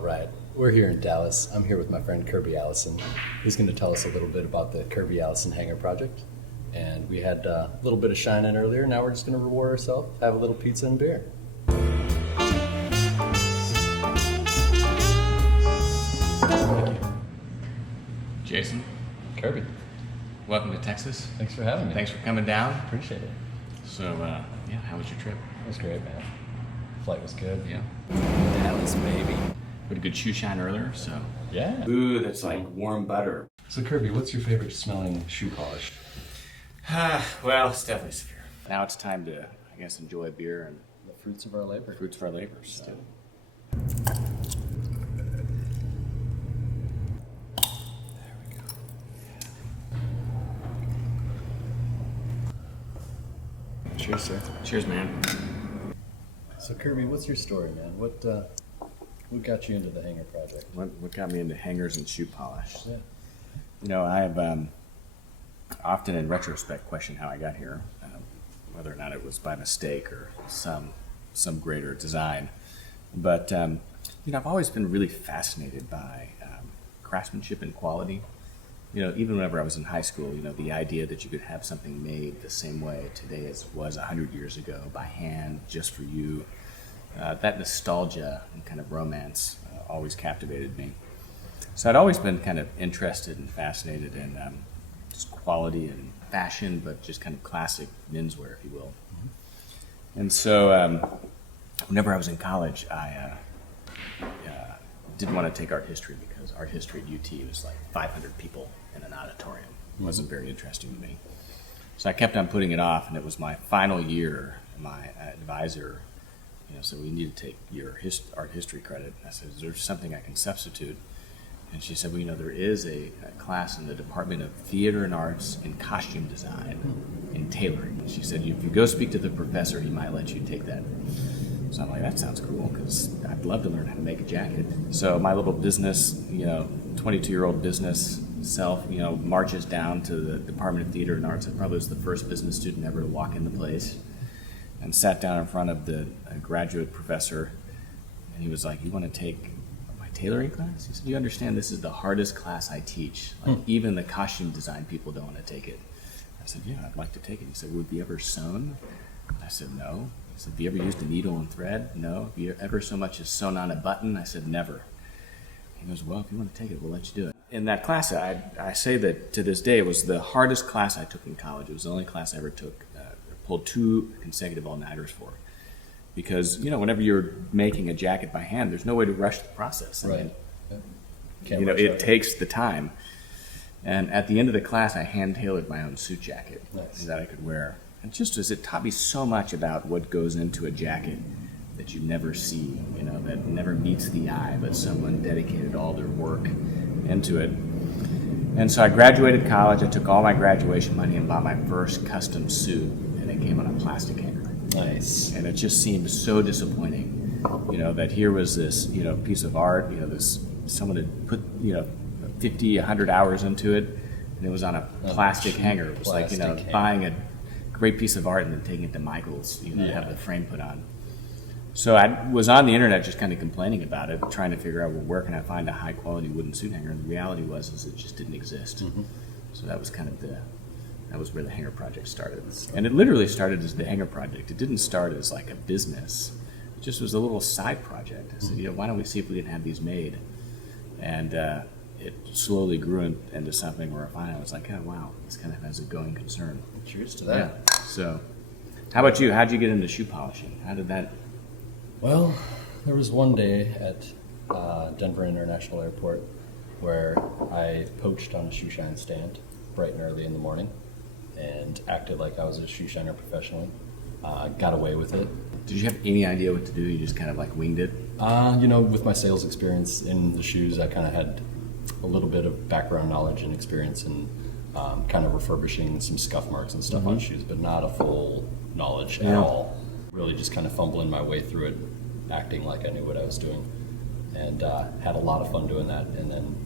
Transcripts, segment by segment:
right. We're here in Dallas. I'm here with my friend Kirby Allison. He's going to tell us a little bit about the Kirby Allison Hangar project. And we had a little bit of shine in earlier. Now we're just going to reward ourselves, have a little pizza and beer. Thank you. Jason, Kirby, welcome to Texas. thanks for having me. Thanks for coming down. Appreciate it. So, yeah, how was your trip? It was great, man. Flight was good. Yeah. Dallas, baby. We had a good shoe shine earlier, so. Yeah. Ooh, that's like warm butter. So Kirby, what's your favorite smelling shoe polish? Well, it's definitely severe. Now it's time to, I guess, enjoy beer and The fruits of our labor. fruits of our labors. So. There we go. Cheers, sir. Cheers, man. So Kirby, what's your story, man? What got you into the Hangar project? What got me into hangers and shoe polish? Yeah. You know, I have often in retrospect questioned how I got here, whether or not it was by mistake or some greater design. But, you know, I've always been really fascinated by craftsmanship and quality. You know, even whenever I was in high school, you know, the idea that you could have something made the same way today as it was 100 years ago, by hand, just for you, that nostalgia and kind of romance always captivated me. So I'd always been kind of interested and fascinated in just quality and fashion, but just kind of classic menswear, if you will. Mm-hmm. And so whenever I was in college, I didn't want to take art history because art history at UT was like 500 people in an auditorium. It wasn't very interesting to me. So I kept on putting it off, and it was my final year. My advisor, you know, said, "We need to take your art history credit." I said, "Is there something I can substitute?" And she said, "Well, you know, there is a class in the Department of Theater and Arts in costume design and tailoring." And she said, "If you go speak to the professor, he might let you take that." So I'm like, that sounds cool, because I'd love to learn how to make a jacket. So my little business, you know, 22-year-old business self, you know, marches down to the Department of Theater and Arts. I probably was the first business student ever to walk in the place, and sat down in front of the graduate professor, and he was like, "You want to take my tailoring class?" He said, "You understand this is the hardest class I teach. Like, even the costume design people don't want to take it." I said, "Yeah, I'd like to take it." He said, "Would you ever sewn?" I said, "No." He said, "Have you ever used a needle and thread?" "No." "Have you ever so much as sewn on a button?" I said, "Never." He goes, "Well, if you want to take it, we'll let you do it." In that class, I say that to this day, it was the hardest class I took in college. It was the only class I ever took, pulled 2 consecutive all-nighters for. Because, you know, whenever you're making a jacket by hand, there's no way to rush the process. I mean, you know, it takes the time. And at the end of the class, I hand-tailored my own suit jacket that I could wear. And just as it taught me so much about what goes into a jacket that you never see, you know, that never meets the eye, but someone dedicated all their work into it. And so I graduated college. I took all my graduation money and bought my first custom suit, and it came on a plastic hanger. Nice. And it just seemed so disappointing, you know, that here was this, you know, piece of art, you know, someone had put, you know, 50, 100 hours into it, and it was on a plastic hanger. It was like, you know, buying a great piece of art and then taking it to Michael's, you know, to have the frame put on. So I was on the internet just kind of complaining about it, trying to figure out, well, where can I find a high quality wooden suit hanger? And the reality was it just didn't exist. Mm-hmm. So that was kind of that was where the Hangar project started. And it literally started as the Hangar project. It didn't start as like a business. It just was a little side project. I said, you know, why don't we see if we can have these made? And it slowly grew into something where finally I was like, oh, wow, this kind of has a going concern. Cheers to that. Yeah. So how about you? How'd you get into shoe polishing? How did that... Well, there was one day at Denver International Airport where I poached on a shoe shine stand bright and early in the morning and acted like I was a shoe shiner professionally. Got away with it. Did you have any idea what to do? You just kind of like winged it? You know, with my sales experience in the shoes, I kind of had a little bit of background knowledge and experience in kind of refurbishing some scuff marks and stuff on shoes, but not a full knowledge at all. Really just kind of fumbling my way through it, acting like I knew what I was doing, and had a lot of fun doing that. And then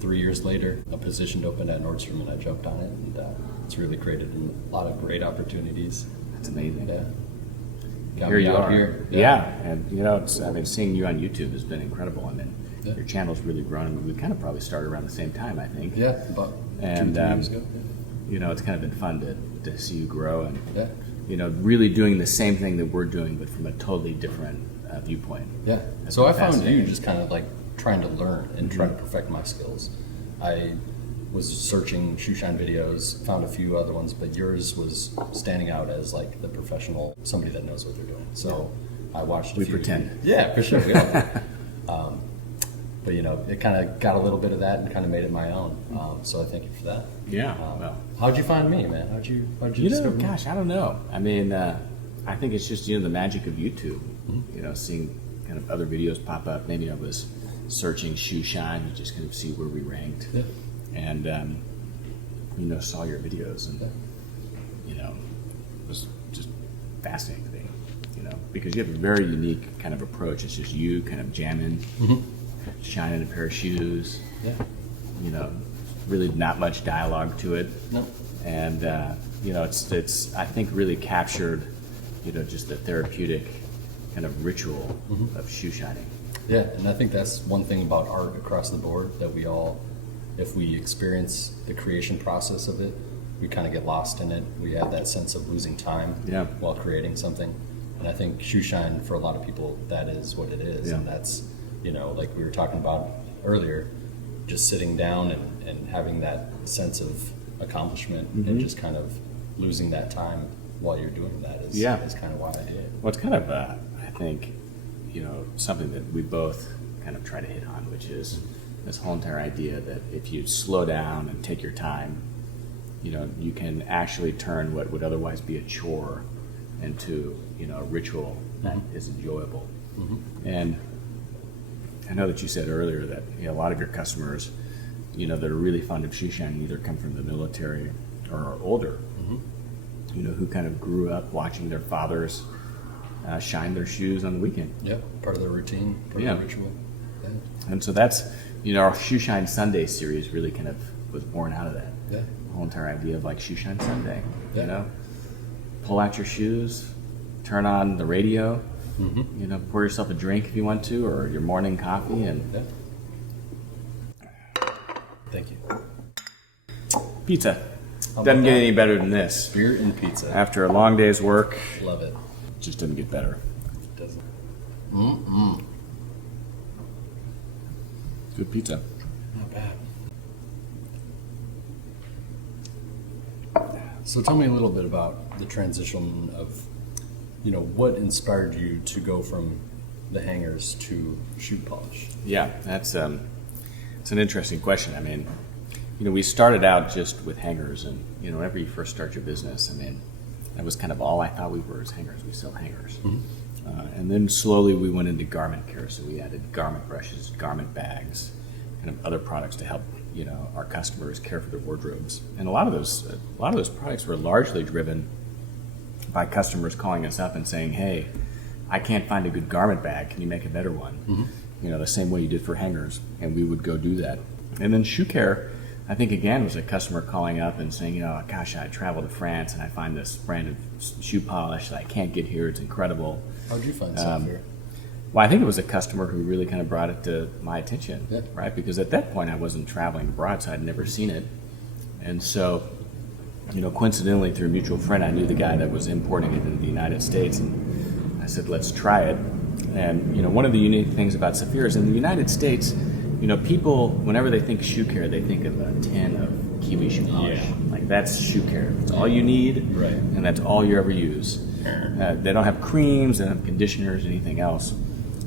3 years later, a position opened at Nordstrom, and I jumped on it, and it's really created a lot of great opportunities. That's amazing. Yeah. got here me you out are. here. Yeah. And I mean, seeing you on YouTube has been incredible. I mean, Yeah. your channel's really grown. I mean, we kind of probably started around the same time, I think. Yeah, about And, 2-3 years ago. It's kind of been fun to see you grow and, Yeah. really doing the same thing that we're doing, but from a totally different viewpoint. Yeah. That's So I found you fascinating. just kind of like trying to learn and trying to perfect my skills. I was searching shoe shine videos, found a few other ones, but yours was standing out as like the professional, somebody that knows what they're doing. So I watched a We few. pretend. Yeah, for sure. We all do. But it kind of got a little bit of that and kind of made it my own. So I thank you for that. Yeah. Well, How'd you find me, man? How'd you discover me? gosh, I don't know. I mean, I think it's just, the magic of YouTube, seeing kind of other videos pop up. Maybe I was searching shoe shine, you just kind of see where we ranked. Yeah. And, saw your videos and, it was just fascinating to me, because you have a very unique kind of approach. It's just you kind of jamming, shining a pair of shoes, Yeah. Really not much dialogue to it. No. And, it's I think really captured, just the therapeutic kind of ritual of shoe shining. Yeah, and I think that's one thing about art across the board that we all, if we experience the creation process of it, we kind of get lost in it. We have that sense of losing time while creating something. And I think shoe shine, for a lot of people, that is what it is. Yeah. And that's, like we were talking about earlier, just sitting down and having that sense of accomplishment and just kind of losing that time while you're doing that is kind of why I do it. Well, it's kind of, I think, something that we both kind of try to hit on, which is this whole entire idea that if you slow down and take your time, you can actually turn what would otherwise be a chore into, a ritual that is enjoyable. And I know that you said earlier that a lot of your customers, that are really fond of shoe shining either come from the military or are older, who kind of grew up watching their fathers shine their shoes on the weekend. Yeah, part of their routine, part of their ritual. Yeah. And so that's, our Shoe Shine Sunday series really kind of was born out of that. Yeah. The whole entire idea of like Shoe Shine Sunday, Yeah. Pull out your shoes, turn on the radio, pour yourself a drink if you want to, or your morning coffee, and Thank you. pizza. How about Doesn't get that? any better than this. Beer and pizza. After a long day's work, Love it. just doesn't get better. It doesn't. Good pizza. Not bad. So tell me a little bit about the transition of, what inspired you to go from the hangers to shoe polish? Yeah, that's it's an interesting question. I mean, we started out just with hangers, and whenever you first start your business, I mean, that was kind of all I thought we were, is hangers. We sell hangers. And then slowly we went into garment care, so we added garment brushes, garment bags, kind of other products to help our customers care for their wardrobes. And a lot of those products were largely driven by customers calling us up and saying, "Hey, I can't find a good garment bag. Can you make a better one?" The same way you did for hangers, and we would go do that. And then shoe care, I think again was a customer calling up and saying, "Gosh, I travel to France and I find this brand of shoe polish that I can't get here. It's incredible." How'd you find stuff here? Well, I think it was a customer who really kind of brought it to my attention, Yeah. right? Because at that point I wasn't traveling abroad, so I'd never seen it. And so, coincidentally through a mutual friend, I knew the guy that was importing it into the United States, and I said, "Let's try it." And, one of the unique things about Saphir is in the United States, people, whenever they think shoe care, they think of a tin of Kiwi shoe polish. Yeah. Like, that's shoe care. It's all you need, Right. and that's all you ever use. They don't have creams, they don't have conditioners, anything else.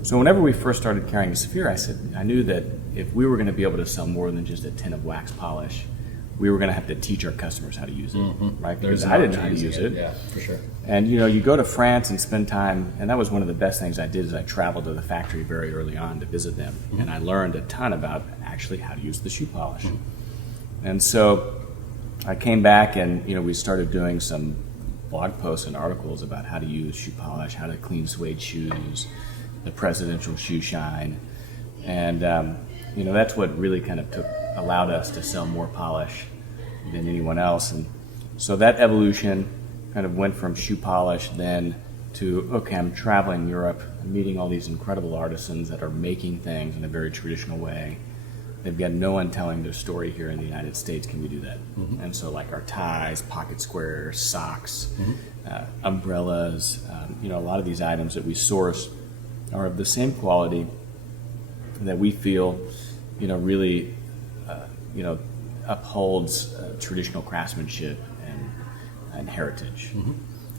So whenever we first started carrying a Saphir, I knew that if we were going to be able to sell more than just a tin of wax polish, we were going to have to teach our customers how to use it, right? Because I didn't know how to use it. Yeah, for sure. And you go to France and spend time, and that was one of the best things I did, is I traveled to the factory very early on to visit them, and I learned a ton about actually how to use the shoe polish. And so I came back and we started doing some blog posts and articles about how to use shoe polish, how to clean suede shoes, the presidential shoe shine, and that's what really kind of allowed us to sell more polish than anyone else. And so that evolution kind of went from shoe polish then to, okay, I'm traveling Europe, I'm meeting all these incredible artisans that are making things in a very traditional way. They've got no one telling their story here in the United States. Can we do that? And so like our ties, pocket squares, socks, umbrellas, a lot of these items that we source are of the same quality that we feel, really, upholds traditional craftsmanship and heritage.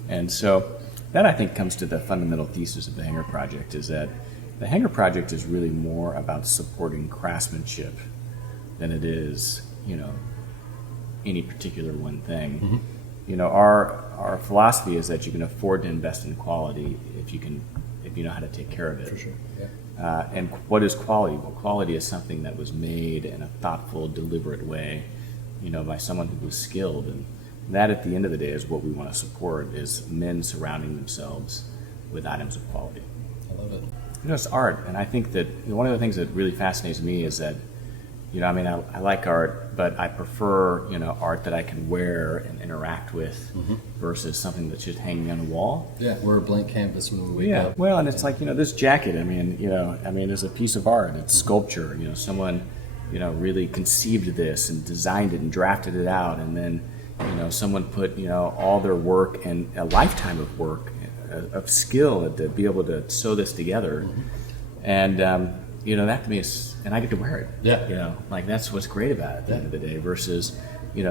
And so that, I think, comes to the fundamental thesis of the Hanger Project, is that the Hanger Project is really more about supporting craftsmanship than it is, any particular one thing. Our philosophy is that you can afford to invest in quality if you know how to take care of it. For sure. Yeah. And what is quality? Well, quality is something that was made in a thoughtful, deliberate way, by someone who was skilled. And that, at the end of the day, is what we want to support, is men surrounding themselves with items of quality. I love it. It's art, and I think that one of the things that really fascinates me is that, I like art, but I prefer, art that I can wear and interact with versus something that's just hanging on a wall. Yeah, we're a blank canvas when we wake up. Well, and it's like, this jacket, is a piece of art. It's sculpture. Someone, really conceived this and designed it and drafted it out, and then, someone put, all their work and a lifetime of work, of skill to be able to sew this together. And, that to me is, and I get to wear it. Yeah. That's what's great about it at the end of the day versus,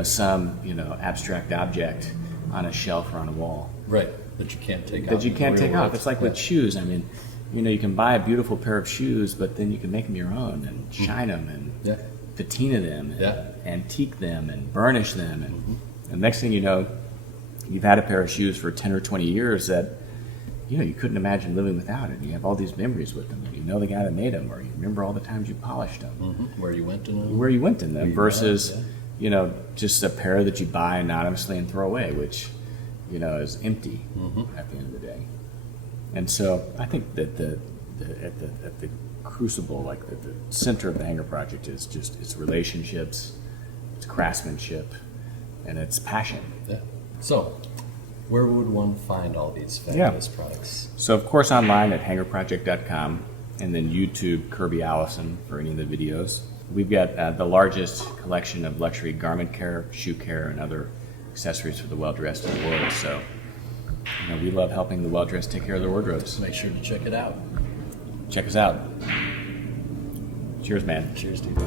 some, abstract object on a shelf or on a wall. Right, that you can't take off. That you can't take off. It's like with shoes. You can buy a beautiful pair of shoes, but then you can make them your own and shine them and patina them and antique them and burnish them. And next thing you know, you've had a pair of shoes for 10 or 20 years that, you couldn't imagine living without it. You have all these memories with them. You know the guy that made them, or you remember all the times you polished them. Where you went in them. Where you went in them versus, just a pair that you buy anonymously and throw away, which, is empty at the end of the day. And so I think that at the crucible, like the center of the Hanger Project is just its relationships, its craftsmanship, and its passion. Yeah. So, where would one find all these fabulous products? So, of course, online at hangerproject.com, and then YouTube Kirby Allison for any of the videos. We've got the largest collection of luxury garment care, shoe care, and other accessories for the well-dressed in the world. So, we love helping the well-dressed take care of their wardrobes. Make sure to check it out. Check us out. Cheers, man. Cheers, dude.